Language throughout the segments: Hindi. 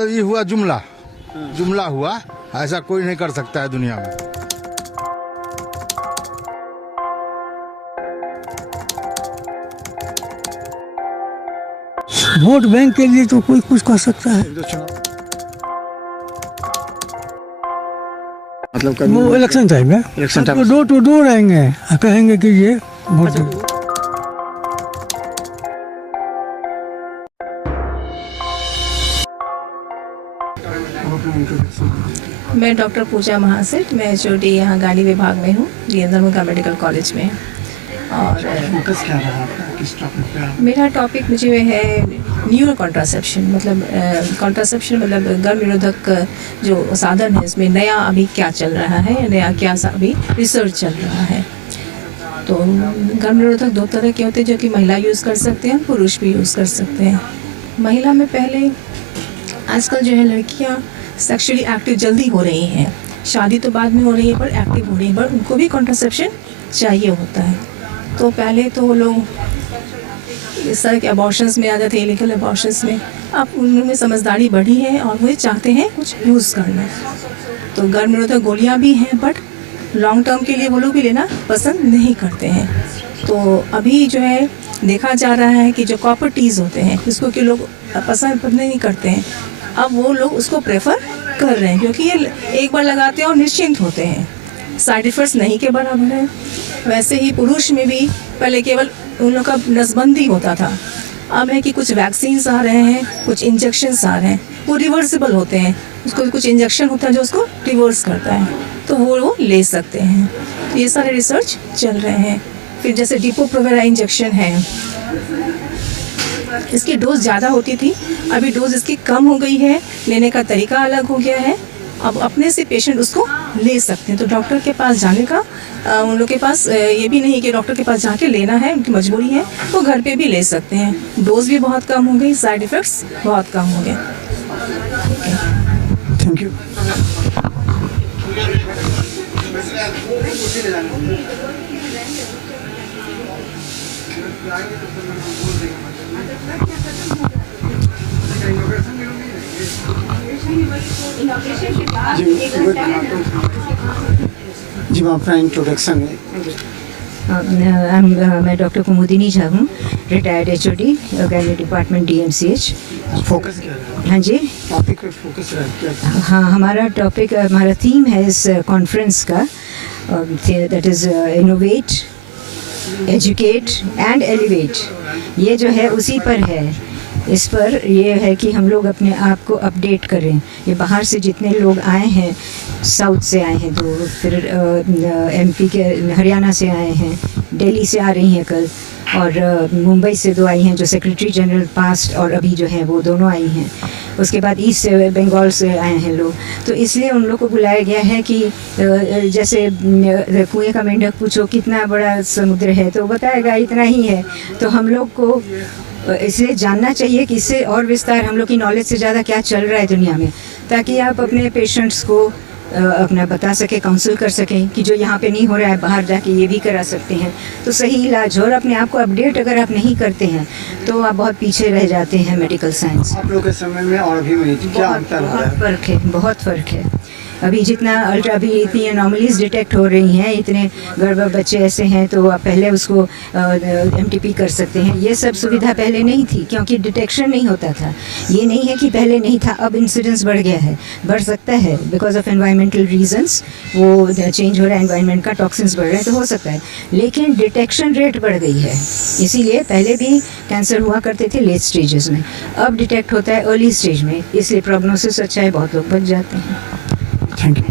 मतलब ये हुआ जुमला, जुमला हुआ, ऐसा कोई नहीं कर सकता है दुनिया में। वोट बैंक के लिए तो कोई कुछ कर सकता है। मतलब वो इलेक्शन टाइम में election time door to door आएंगे, कहेंगे कि ये वोट दो। मैं डॉक्टर पूजा महासेठ, मैं HOD यहाँ गाड़ी विभाग में हूँ, वीरेंद्र मुंगा मेडिकल कॉलेज में। और फोकस क्या रहा आपका, किस टॉपिक पे? मेरा टॉपिक मुझे है न्यूरो कॉन्ट्रासेप्शन, मतलब कॉन्ट्रासेप्शन मतलब गर्भ निरोधक जो साधन है इसमें नया अभी क्या चल रहा है, या नया क्या अभी रिसर्च चल रहा है। तो गर्भ निरोधक दो तरह के होते हैं जो कि महिला यूज़ कर सकते हैं, पुरुष भी यूज़ कर सकते हैं। महिला में पहले आजकल जो है लड़कियां सेक्सुअली एक्टिव जल्दी हो रही हैं, शादी तो बाद में हो रही है पर एक्टिव हो रही है, पर उनको भी कॉन्ट्रासेप्शन चाहिए होता है। तो पहले तो वो लोग इस तरह के अबॉर्शंस में आ जाते हैं, इलीगल अबॉर्शंस में। अब उनमें समझदारी बढ़ी है और वो चाहते हैं कुछ यूज़ करना। तो गर्भ निरोधक गोलियाँ भी हैं बट लॉन्ग टर्म के लिए वो लोग भी लेना पसंद नहीं करते हैं। तो अभी जो है देखा जा रहा है कि जो कॉपर टीज़ होते हैं जिसको कि लोग पसंद नहीं करते हैं, अब वो लोग उसको प्रेफर कर रहे हैं क्योंकि ये एक बार लगाते हैं और निश्चिंत होते हैं, साइड इफ़ेक्ट्स नहीं के बराबर है। वैसे ही पुरुष में भी पहले केवल उन लोग का नसबंदी होता था, अब है कि कुछ वैक्सीन्स आ रहे हैं, कुछ इंजेक्शन्स आ रहे हैं, वो रिवर्सिबल होते हैं। उसको कुछ इंजेक्शन होता है जो उसको रिवर्स करता है, तो वो ले सकते हैं। तो ये सारे रिसर्च चल रहे हैं। फिर जैसे डिपो-प्रोवेरा इंजेक्शन है, इसकी डोज ज़्यादा होती थी, अभी डोज इसकी कम हो गई है, लेने का तरीका अलग हो गया है। अब अपने से पेशेंट उसको ले सकते हैं। तो डॉक्टर के पास जाने का उन लोग के पास ये भी नहीं कि डॉक्टर के पास जाके लेना है, उनकी मजबूरी है, वो घर पे भी ले सकते हैं। डोज भी बहुत कम हो गई, साइड इफ़ेक्ट्स बहुत कम हो गए। Thank you. जी अपना इंट्रोडक्शन मैं डॉक्टर कुमुदिनी झा हूँ, retired HOD gynae department DMCH। Focus क्या है? हाँ जी, टॉपिक पे फोकस रहा है। हाँ, हमारा टॉपिक, हमारा थीम है इस कॉन्फ्रेंस का, that is innovate, educate and elevate. ये जो है उसी पर है। इस पर ये है कि हम लोग अपने आप को अपडेट करें। ये बाहर से जितने लोग आए हैं, साउथ से आए हैं, तो फिर MP के हरियाणा से आए हैं, दिल्ली से आ रही हैं कल, और मुंबई से 2 आई हैं जो सेक्रेटरी जनरल पास्ट और अभी जो हैं वो दोनों आई हैं। उसके बाद ईस्ट से बंगाल से आए हैं लोग। तो इसलिए उन लोग को बुलाया गया है कि जैसे कुएं का मेंढक पूछो कितना बड़ा समुद्र है तो बताएगा इतना ही है। तो हम लोग को इसलिए जानना चाहिए कि इससे और विस्तार, हम लोग की नॉलेज से ज़्यादा क्या चल रहा है दुनिया में, ताकि आप अपने पेशेंट्स को अपना बता सकें, काउंसिल कर सकें कि जो यहाँ पे नहीं हो रहा है बाहर जाके ये भी करा सकते हैं, तो सही इलाज हो। और अपने आप को अपडेट अगर आप नहीं करते हैं तो आप बहुत पीछे रह जाते हैं मेडिकल साइंस। आप लोग के समय में और अभी में क्या अंतर हो रहा है? फ़र्क है, बहुत फ़र्क है। अभी जितना अभी इतनी एनॉमलीज डिटेक्ट हो रही हैं, इतने गर्भ बच्चे ऐसे हैं, तो आप पहले उसको MTP कर सकते हैं। ये सब सुविधा पहले नहीं थी क्योंकि डिटेक्शन नहीं होता था। ये नहीं है कि पहले नहीं था, अब इंसिडेंस बढ़ गया है, बढ़ सकता है बिकॉज ऑफ एनवायरमेंटल रीजंस, वो चेंज हो रहा है, एनवायरमेंट का टॉक्सिन्स बढ़ रहे हैं, तो हो सकता है। लेकिन डिटेक्शन रेट बढ़ गई है, इसीलिए पहले भी कैंसर हुआ करते थे लेट स्टेजेस में, अब डिटेक्ट होता है अर्ली स्टेज में, इसलिए प्रोग्नोसिस अच्छा है, बहुत लोग बच जाते हैं। Thank you.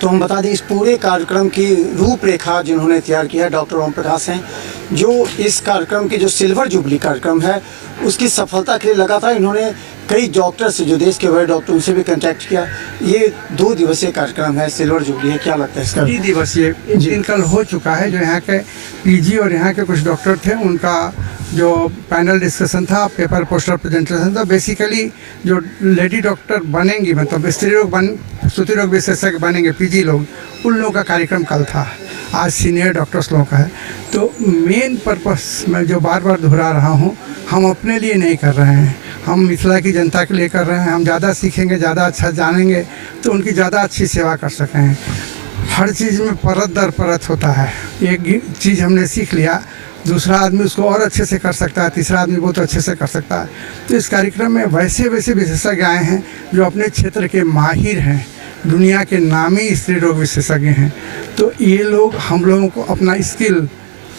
तो हम बता दें इस पूरे कार्यक्रम की रूपरेखा जिन्होंने तैयार किया डॉक्टर ओम प्रकाश हैं, जो इस कार्यक्रम की जो सिल्वर जुबली कार्यक्रम है उसकी सफलता के लिए लगातार इन्होंने कई डॉक्टर से, जो देश के बड़े डॉक्टर, उनसे भी कांटेक्ट किया। ये 2 दिवसीय कार्यक्रम है, सिल्वर जुबली है, क्या लगता है इसका? 3 दिवसीय दिन कल हो चुका है। जो यहाँ के PG और यहाँ के कुछ डॉक्टर थे, उनका जो पैनल डिस्कशन था, पेपर पोस्टर प्रेजेंटेशन था। बेसिकली जो लेडी डॉक्टर बनेंगी, मतलब स्त्री रोग सूती रोग विशेषज्ञ बनेंगे, PG लोग, उन लोगों का कार्यक्रम कल था। आज सीनियर डॉक्टर्स लोगों का है। तो मेन पर्पस मैं जो बार बार दोहरा रहा हूँ, हम अपने लिए नहीं कर रहे हैं, हम मिथिला की जनता के लिए कर रहे हैं। हम ज़्यादा सीखेंगे, ज़्यादा अच्छा जानेंगे तो उनकी ज़्यादा अच्छी सेवा कर सकें। हर चीज़ में परत दर परत होता है। एक चीज़ हमने सीख लिया, दूसरा आदमी उसको और अच्छे से कर सकता है, तीसरा आदमी बहुत अच्छे से कर सकता है। तो इस कार्यक्रम में वैसे वैसे विशेषज्ञ आए हैं जो अपने क्षेत्र के माहिर हैं, दुनिया के नामी स्त्री रोग विशेषज्ञ हैं। तो ये लोग हम लोगों को अपना स्किल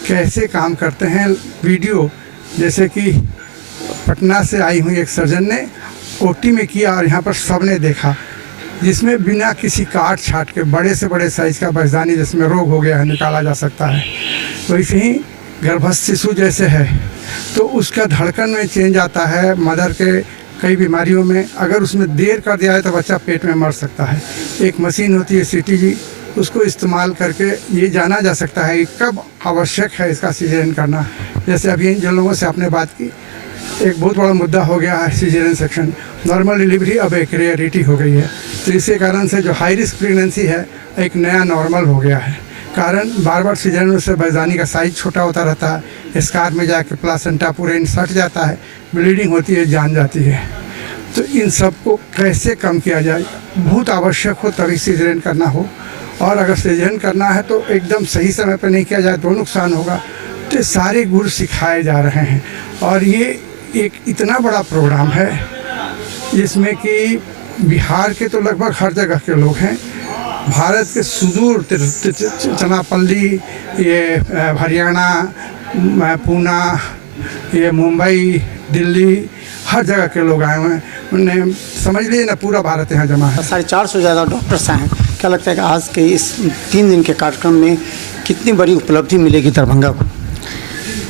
कैसे काम करते हैं, वीडियो जैसे कि पटना से आई हुई एक सर्जन ने ओटी में किया और यहाँ पर सबने देखा, जिसमें बिना किसी काट छाट के बड़े से बड़े साइज का बचदानी जिसमें रोग हो गया है निकाला जा सकता है। वैसे ही गर्भस्थ शिशु जैसे है तो उसका धड़कन में चेंज आता है। मदर के कई बीमारियों में अगर उसमें देर कर दिया है तो बच्चा पेट में मर सकता है। एक मशीन होती है CTG, उसको इस्तेमाल करके ये जाना जा सकता है कि कब आवश्यक है इसका सीजरियन करना। जैसे अभी जिन लोगों से आपने बात की, एक बहुत बड़ा मुद्दा हो गया है सीजरियन सेक्शन। नॉर्मल डिलीवरी अब एक रेयरिटी हो गई है, तो इसी कारण से जो हाई रिस्क प्रेगनेंसी है एक नया नॉर्मल हो गया है। कारण बार बार सीजरियन से बचदानी का साइज छोटा होता रहता है, स्कार में जाके प्लासेंटा पूरे सट जाता है, ब्लीडिंग होती है, जान जाती है। तो इन सब को कैसे कम किया जाए, बहुत आवश्यक हो तभी सीजरियन करना हो, और अगर सीजरियन करना है तो एकदम सही समय पर नहीं किया जाए तो नुकसान होगा। तो सारे गुर सिखाए जा रहे हैं और ये एक इतना बड़ा प्रोग्राम है जिसमें कि बिहार के तो लगभग हर जगह के लोग हैं, भारत के सुदूर चनापल्ली, ये हरियाणा, पूना, ये मुंबई, दिल्ली, हर जगह के लोग आए हुए हैं। उन्हें समझ लिए ना, पूरा भारत यहाँ जमा है। 450 से ज़्यादा डॉक्टर्स आए हैं। क्या लगता है कि आज के इस 3 दिन के कार्यक्रम में कितनी बड़ी उपलब्धि मिलेगी दरभंगा को?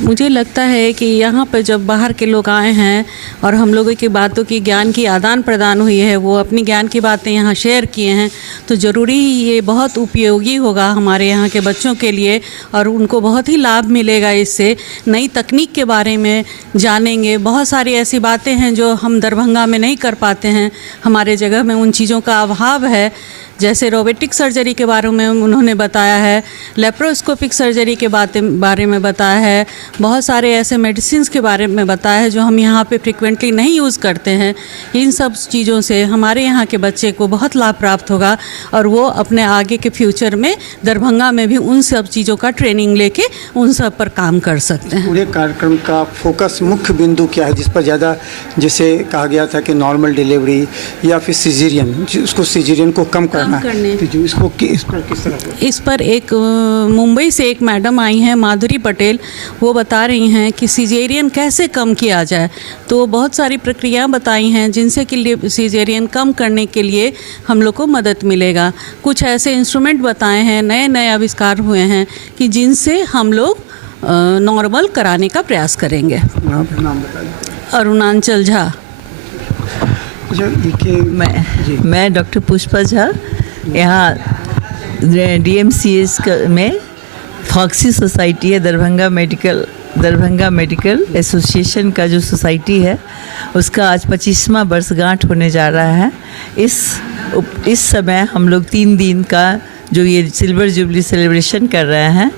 मुझे लगता है कि यहाँ पर जब बाहर के लोग आए हैं और हम लोगों की बातों की ज्ञान की आदान प्रदान हुई है, वो अपनी ज्ञान की बातें यहाँ शेयर किए हैं, तो ज़रूरी ये बहुत उपयोगी होगा हमारे यहाँ के बच्चों के लिए और उनको बहुत ही लाभ मिलेगा। इससे नई तकनीक के बारे में जानेंगे। बहुत सारी ऐसी बातें हैं जो हम दरभंगा में नहीं कर पाते हैं, हमारे जगह में उन चीज़ों का अभाव है। जैसे रोबोटिक सर्जरी के बारे में उन्होंने बताया है, लेप्रोस्कोपिक सर्जरी के बारे में बताया है, बहुत सारे ऐसे मेडिसिन्स के बारे में बताया है जो हम यहाँ पे फ्रिक्वेंटली नहीं यूज़ करते हैं। इन सब चीज़ों से हमारे यहाँ के बच्चे को बहुत लाभ प्राप्त होगा और वो अपने आगे के फ्यूचर में दरभंगा में भी उन सब चीज़ों का ट्रेनिंग लेके उन सब पर काम कर सकते हैं। पूरे कार्यक्रम का फोकस, मुख्य बिंदु क्या है जिस पर ज़्यादा, जैसे कहा गया था कि नॉर्मल डिलीवरी या फिर सीजरियन, उसको सीजरियन को कम करना है, तो जो इसको इस पर किस तरह? इस पर एक मुंबई से एक मैडम आई हैं, माधुरी पटेल, वो बता रही हैं कि सीजेरियन कैसे कम किया जाए। तो बहुत सारी प्रक्रिया बताई हैं जिनसे कि सीजेरियन कम करने के लिए हम लोग को मदद मिलेगा। कुछ ऐसे इंस्ट्रूमेंट बताए हैं, नए नए आविष्कार हुए हैं कि जिनसे हम लोग नॉर्मल कराने का प्रयास करेंगे। नाम बताइए। अरुणाचल झा। मैं डॉक्टर पुष्पा झा, यहाँ DMCS में फॉक्सी सोसाइटी है, दरभंगा मेडिकल एसोसिएशन का जो सोसाइटी है उसका आज 25वां वर्षगांठ होने जा रहा है। इस समय हम लोग 3 दिन का जो ये सिल्वर जुबली सेलिब्रेशन कर रहे हैं,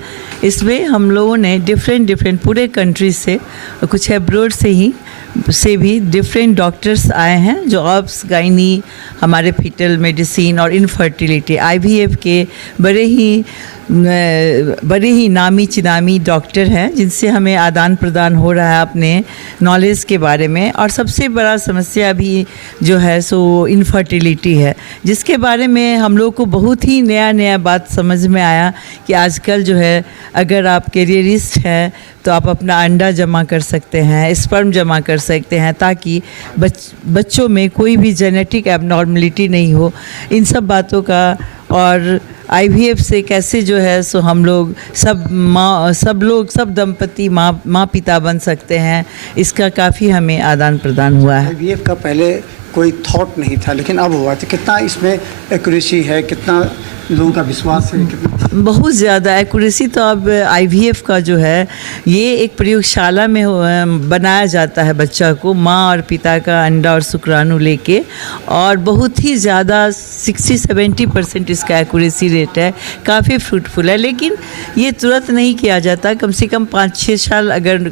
इसमें हम लोगों ने डिफरेंट पूरे कंट्री से, कुछ एब्रोड से भी डिफरेंट डॉक्टर्स आए हैं जो ऑब्स, गायनी, हमारे फीटल मेडिसिन और इनफर्टिलिटी, IVF के बड़े ही नामी चिनामी डॉक्टर हैं जिनसे हमें आदान प्रदान हो रहा है अपने नॉलेज के बारे में। और सबसे बड़ा समस्या भी जो है सो इनफर्टिलिटी है, जिसके बारे में हम लोग को बहुत ही नया बात समझ में आया कि आजकल जो है अगर आप कैरियरिस्ट हैं तो आप अपना अंडा जमा कर सकते हैं, स्पर्म जमा कर सकते हैं, ताकि बच्चों में कोई भी जेनेटिक एबनॉर्मलिटी नहीं हो। इन सब बातों का और IVF से कैसे जो है सो हम लोग सब दंपति माँ पिता बन सकते हैं, इसका काफ़ी हमें आदान प्रदान हुआ है। IVF का पहले कोई थॉट नहीं था लेकिन अब हुआ, तो कितना इसमें एक्यूरेसी है, कितना लोगों का विश्वास है कितना? बहुत ज़्यादा एक्यूरेसी तो अब IVF का जो है ये एक प्रयोगशाला में बनाया जाता है बच्चा को, माँ और पिता का अंडा और शुक्राणु लेके, और बहुत ही ज़्यादा 60-70% इसका एक्यूरेसी रेट है, काफ़ी फ्रूटफुल है। लेकिन ये तुरंत नहीं किया जाता, कम से कम 5-6 साल अगर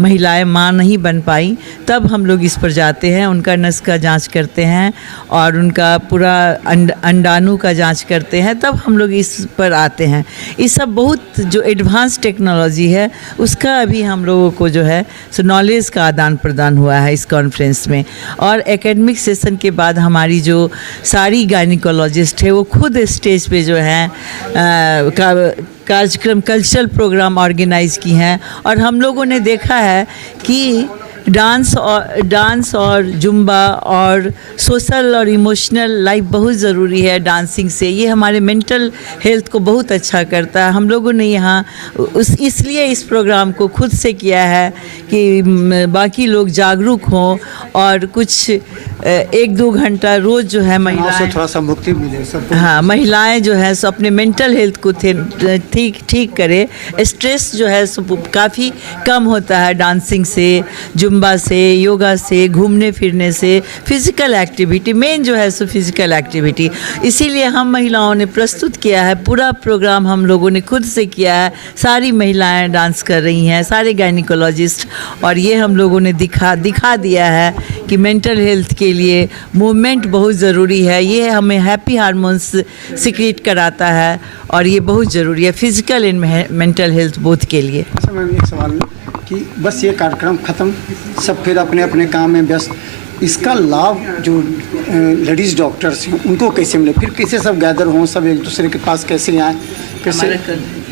महिलाएं माँ नहीं बन पाई तब हम लोग इस पर जाते हैं, उनका नस का जांच करते हैं और उनका पूरा अंडाणु का जांच करते हैं, तब हम लोग इस पर आते हैं। ये सब बहुत जो एडवांस टेक्नोलॉजी है उसका अभी हम लोगों को जो है सो नॉलेज का आदान प्रदान हुआ है इस कॉन्फ्रेंस में। और एकेडमिक सेशन के बाद हमारी जो सारी गायनिकोलॉजिस्ट है वो खुद स्टेज पे जो है कार्यक्रम कल्चरल प्रोग्राम ऑर्गेनाइज़ की हैं, और हम लोगों ने देखा है कि डांस और जुम्बा और सोशल और इमोशनल लाइफ बहुत ज़रूरी है। डांसिंग से ये हमारे मेंटल हेल्थ को बहुत अच्छा करता है। हम लोगों ने यहाँ इसलिए इस प्रोग्राम को खुद से किया है कि बाकी लोग जागरूक हों और कुछ 1-2 घंटा रोज़ जो है महिलाएं थोड़ा सा मुक्ति मिले सब। हाँ, महिलाएं जो है सो अपने मेंटल हेल्थ को ठीक करे। स्ट्रेस जो है सो काफ़ी कम होता है डांसिंग से, जुम्बा से, योगा से, घूमने फिरने से, फिज़िकल एक्टिविटी मेन जो है सो फिज़िकल एक्टिविटी। इसीलिए हम महिलाओं ने प्रस्तुत किया है, पूरा प्रोग्राम हम लोगों ने खुद से किया है। सारी महिलाएं डांस कर रही हैं, सारे गायनिकोलॉजिस्ट, और ये हम लोगों ने दिखा दिया है कि मेंटल हेल्थ के लिए मूवमेंट बहुत ज़रूरी है। ये हमें हैप्पी हार्मोन्स सिक्रेट कराता है और ये बहुत ज़रूरी है physical and mental health both के लिए। अच्छा मैम, एक सवाल कि बस ये कार्यक्रम ख़त्म, सब फिर अपने अपने काम में व्यस्त, इसका लाभ जो लेडीज़ डॉक्टर्स हैं उनको कैसे मिले, फिर कैसे सब गैदर हों, सब एक दूसरे के पास कैसे आएँ, कैसे?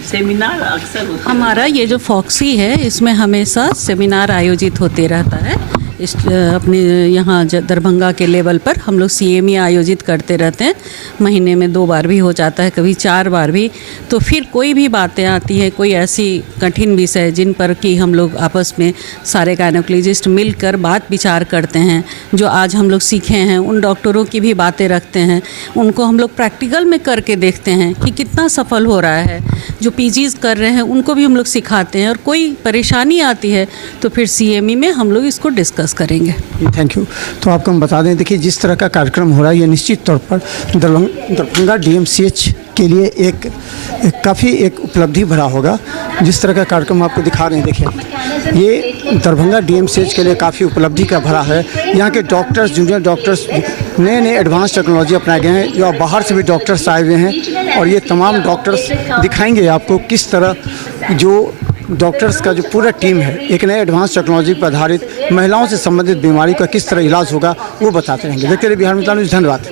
सेमिनार अक्सर होता है। हमारा ये जो फॉक्सी है इसमें हमेशा सेमिनार आयोजित होते रहता है। इस अपने यहाँ दरभंगा के लेवल पर हम लोग CME आयोजित करते रहते हैं, महीने में 2 बार भी हो जाता है, कभी 4 बार भी। तो फिर कोई भी बातें आती है, कोई ऐसी कठिन विषय जिन पर कि हम लोग आपस में सारे गायनेकोलॉजिस्ट मिलकर बात विचार करते हैं, जो आज हम लोग सीखे हैं उन डॉक्टरों की भी बातें रखते हैं, उनको हम लोग प्रैक्टिकल में करके देखते हैं कि कितना सफल हो रहा है। जो PGs कर रहे हैं उनको भी हम लोग सिखाते हैं, और कोई परेशानी आती है तो फिर CME में हम लोग इसको डिस्कस करेंगे। Thank you. तो आपको हम बता दें, देखिए जिस तरह का कार्यक्रम हो रहा है ये निश्चित तौर पर दरभंगा DMCH के लिए एक काफ़ी एक उपलब्धि भरा होगा। जिस तरह का कार्यक्रम आपको दिखा रहे हैं, देखिए ये दरभंगा DMCH के लिए काफ़ी उपलब्धि का भरा है। यहाँ के डॉक्टर्स, जूनियर डॉक्टर्स नए एडवांस टेक्नोलॉजी अपनाए गए हैं, जो बाहर से भी डॉक्टर्स आए हुए हैं, और ये तमाम डॉक्टर्स दिखाएंगे आपको किस तरह जो डॉक्टर्स का जो पूरा टीम है एक नए एडवांस टेक्नोलॉजी पर आधारित महिलाओं से संबंधित बीमारी का किस तरह इलाज होगा वो बताते रहेंगे। देखते रहिए बिहार मित्र न्यूज़। धन्यवाद।